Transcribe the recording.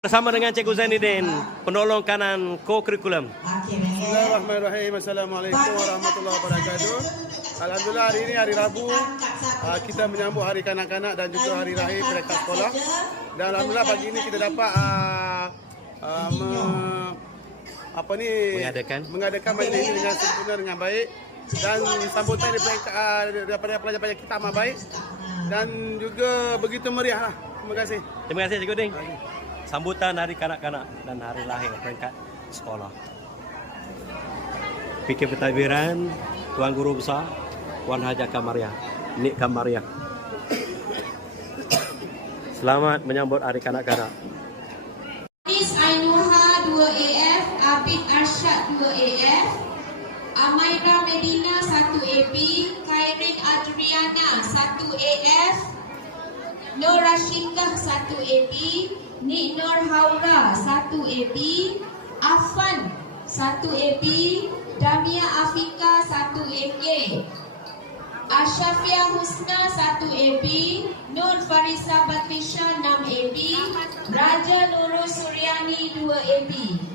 Bersama dengan Cikgu Zainuddin, penolong kanan co-curriculum. Bismillahirrahmanirrahim. Assalamualaikum warahmatullahi wabarakatuh. Alhamdulillah hari ini hari Rabu. ah, Kita menyambut hari kanak-kanak dan juga hari raya mereka sekolah. Dan alhamdulillah pagi ini kita dapat ah, ah, me- apa ni Mengadakan. mengadakan majlis ini dengan sempurna dengan baik dan sambutan daripada ah, daripada pelajar-pelajar kita amat baik dan juga begitu meriah lah. Terima kasih. Terima kasih Cikgu Ding. Sambutan hari kanak-kanak dan hari lahir peringkat sekolah. Fikir pentadbiran Tuan Guru Besar Puan Haja Kamaria, Nik Kamaria. Selamat menyambut hari kanak-kanak. Miss Ainuha 2AF, Abid Arsyad 2AF, Amaira Medina Nur Rashikah 1AB, Nik Nur Haura 1AB, Afan 1AB, Damia Afika 1AK, Ashafia Husna 1AB, Nur Farisa Batrisha 6AB, Raja Nurul Suryani 2AB.